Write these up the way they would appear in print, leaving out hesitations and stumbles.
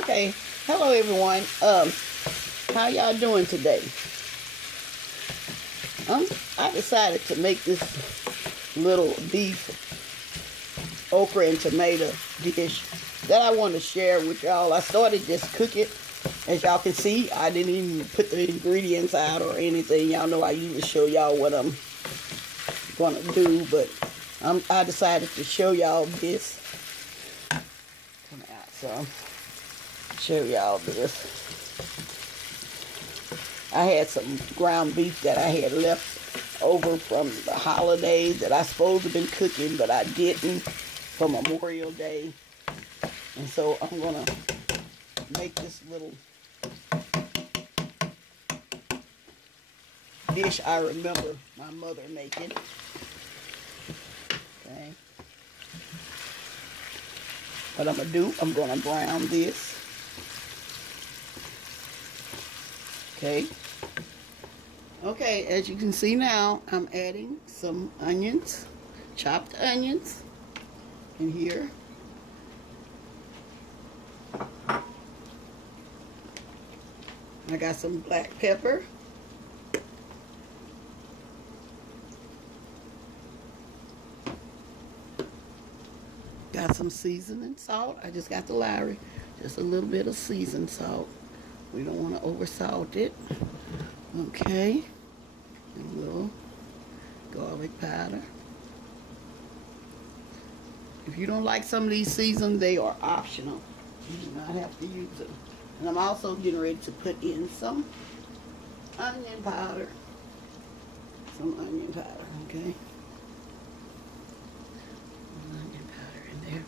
Okay, hello everyone. How y'all doing today? I decided to make this little beef okra and tomato dish that I want to share with y'all. I started just cook it. As y'all can see, I didn't even put the ingredients out or anything. Y'all know I usually show y'all what I'm gonna do, but I decided to show y'all this. Come out, so show y'all this. I had some ground beef that I had left over from the holidays that I supposed to have been cooking, but I didn't for Memorial Day. And so I'm gonna make this little dish I remember my mother making. Okay. What I'm gonna do, I'm gonna brown this. Okay. Okay, as you can see now, I'm adding some onions, chopped onions in here. I got some black pepper. Got some seasoning salt. I just got the Lowry. Just a little bit of seasoned salt. We don't want to over salt it. Okay. A little garlic powder. If you don't like some of these seasons, they are optional. You do not have to use them. And I'm also getting ready to put in some onion powder. Some onion powder, okay? Onion powder in there.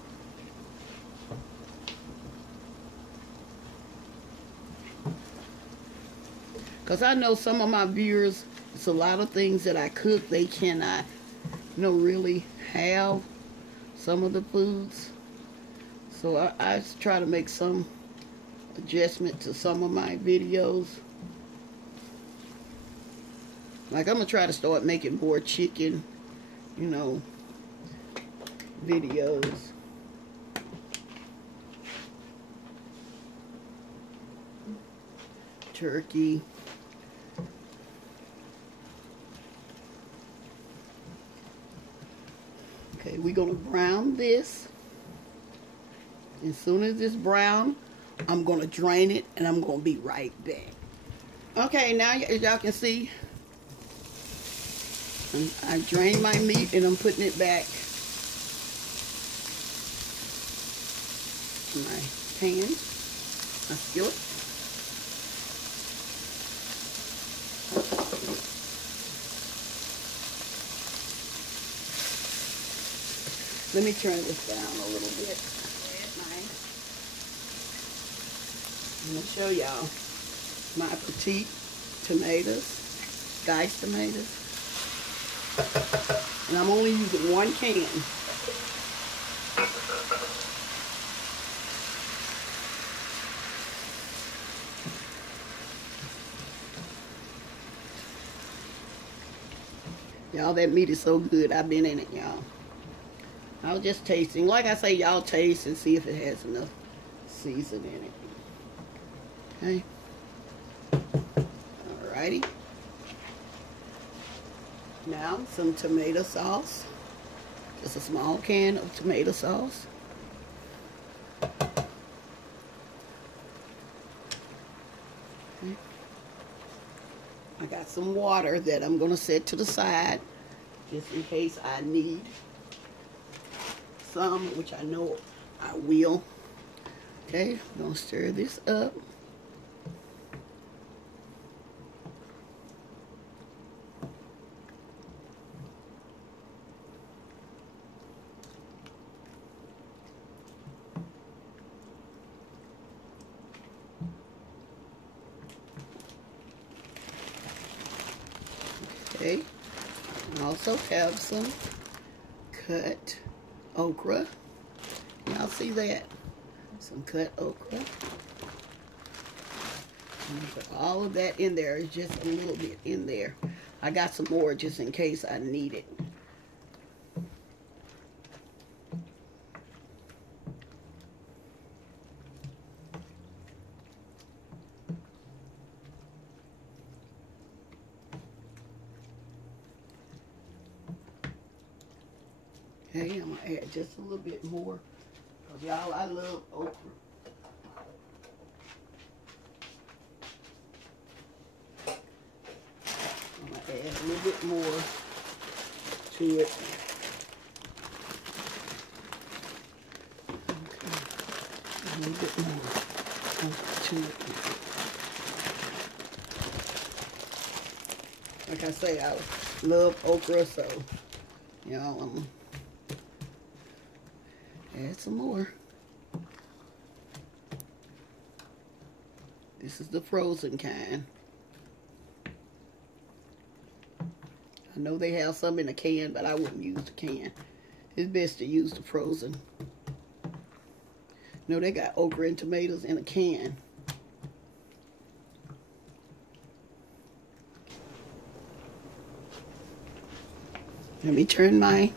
Because I know some of my viewers, it's a lot of things that I cook, they cannot, really have some of the foods. So I try to make some adjustment to some of my videos. Like I'm going to try to start making more chicken, videos. Turkey. Okay, we're going to brown this. As soon as it's brown, I'm going to drain it and I'm going to be right back. Okay, now as y'all can see, I drained my meat and I'm putting it back in my pan, my skillet. Let me turn this down a little bit. I'm going to show y'all my Petite tomatoes, diced tomatoes. And I'm only using one can. Y'all, that meat is so good. I've been in it, y'all. I was just tasting. Like I say, y'all taste and see if it has enough season in it. Okay. Alrighty. Now, some tomato sauce. Just a small can of tomato sauce. Okay. I got some water that I'm going to set to the side just in case I need some, which I know I will. Okay, I'm going to stir this up. Okay, I also have some cut okra. Y'all see that? Some cut okra. And put all of that in there. It's just a little bit in there. I got some more just in case I need it. Okay, I'm gonna add just a little bit more. Cause y'all, I love okra. I'm gonna add a little bit more to it. Okay, a little bit more to it. Like I say, I love okra, so you know, I'm gonna add some more. This is the frozen kind. I know they have some in a can, but I wouldn't use the can. It's best to use the frozen. You know, they got okra and tomatoes in a can. Let me turn my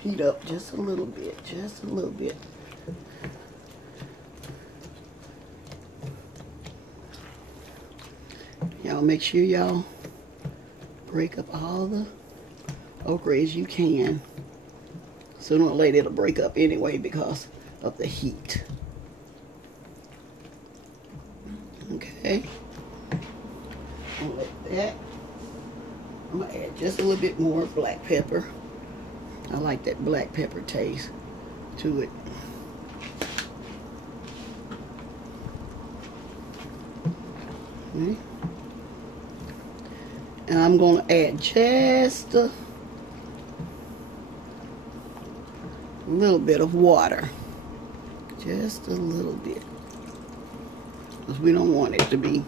heat up just a little bit, just a little bit. Y'all make sure y'all break up all the okra as you can. Sooner or later it'll break up anyway because of the heat. Okay. I'm gonna let that. I'm gonna add just a little bit more black pepper. I like that black pepper taste to it. Okay. And I'm going to add just a little bit of water. Just a little bit. Because we don't want it to be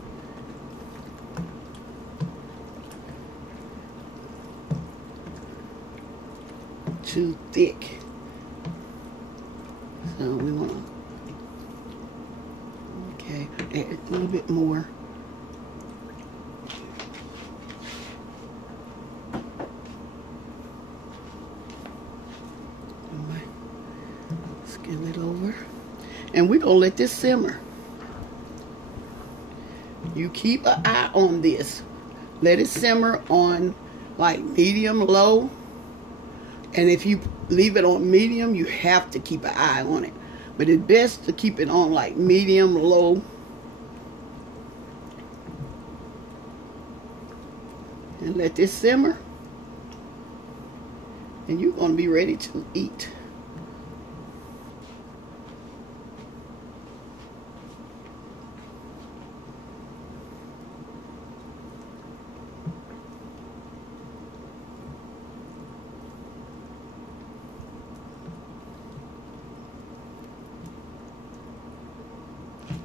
too thick. So we want to, okay, add a little bit more. Skim it over. And we're going to let this simmer. You keep an eye on this. Let it simmer on like medium low. And if you leave it on medium, you have to keep an eye on it. But it's best to keep it on like medium low. And let this simmer. And you're going to be ready to eat.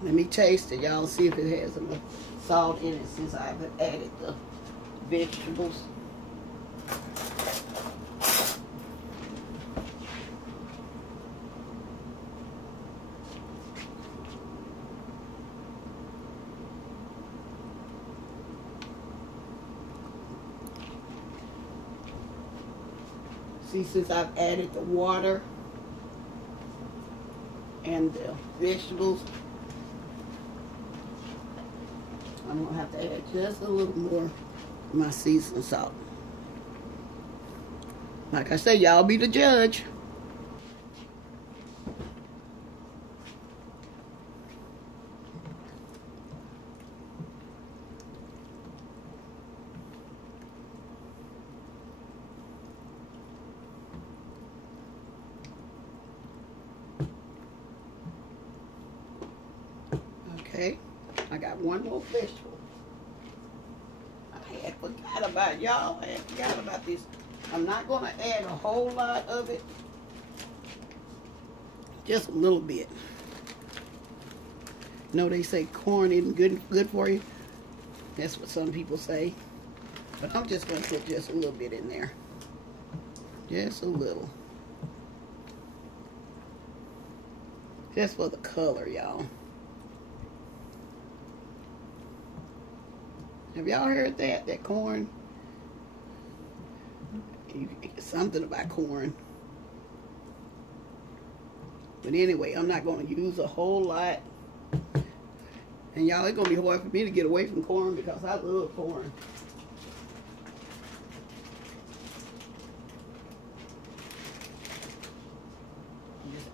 Let me taste it, y'all, see if it has enough salt in it since I've added the vegetables. See, since I've added the water and the vegetables, I'm going to have to add just a little more of my seasoned salt. Like I say, y'all be the judge. Okay. I got one more vegetable. I had forgot about y'all. I had forgot about this. I'm not going to add a whole lot of it. Just a little bit. You know, they say corn isn't good for you. That's what some people say. But I'm just going to put just a little bit in there. Just a little. Just for the color, y'all. Have y'all heard that? That corn? Something about corn. But anyway, I'm not going to use a whole lot. And y'all, it's going to be hard for me to get away from corn because I love corn.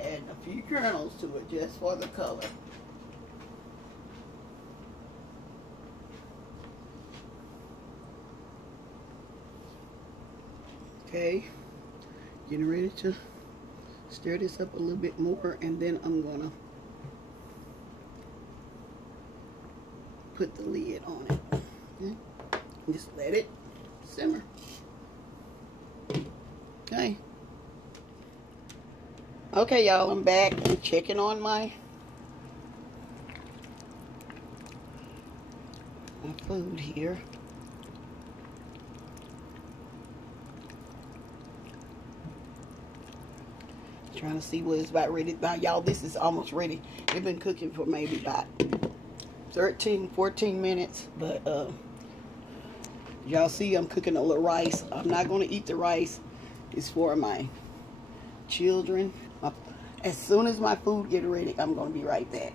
add a few kernels to it just for the color. Okay, getting ready to stir this up a little bit more, and then I'm gonna put the lid on it. Okay. Just let it simmer. Okay. Okay, y'all, I'm back. I'm checking on my food here. Trying to see what it's about ready. Now, y'all, this is almost ready. It's been cooking for maybe about 13, 14 minutes. But y'all see I'm cooking a little rice. I'm not going to eat the rice. It's for my children. As soon as my food get ready, I'm going to be right back.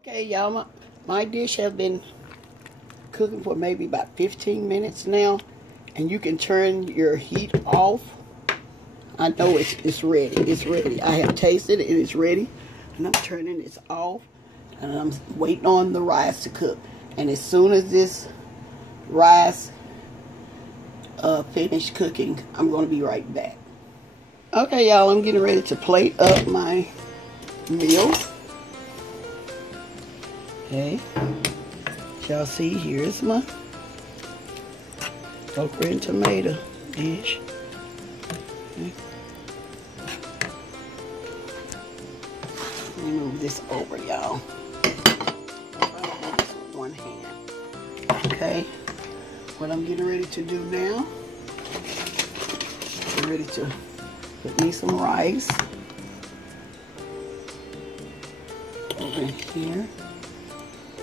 Okay, y'all, my dish has been cooking for maybe about 15 minutes now. And you can turn your heat off. I know it's ready. It's ready. I have tasted it. It is ready. And I'm turning this off. And I'm waiting on the rice to cook. And as soon as this rice finished cooking, I'm going to be right back. Okay, y'all, I'm getting ready to plate up my meal. Okay. Y'all see, here's my okra and tomato dish. Okay. Let me move this over, y'all. One hand. Okay. What I'm getting ready to do now, I'm ready to put me some rice over here.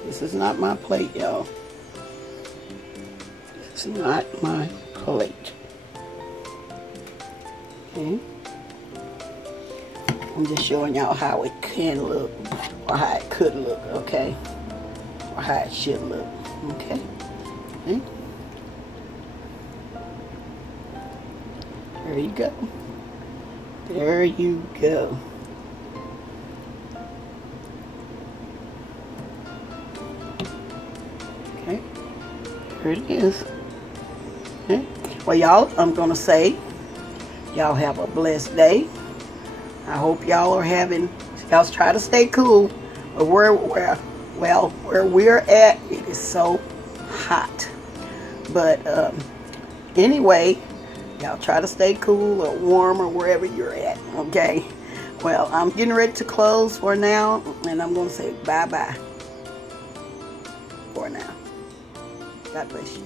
This is not my plate, y'all. It's not my plate. Okay. I'm just showing y'all how it can look, or how it could look, okay? Or how it should look, okay? Okay. There you go. There you go. Okay. There it is. Okay. Well, y'all, I'm going to say, y'all have a blessed day. I hope y'all are having, y'all try to stay cool. But where we're at, it is so hot. But anyway, y'all try to stay cool or warm or wherever you're at, okay? Well, I'm getting ready to close for now, and I'm going to say bye-bye for now. God bless you.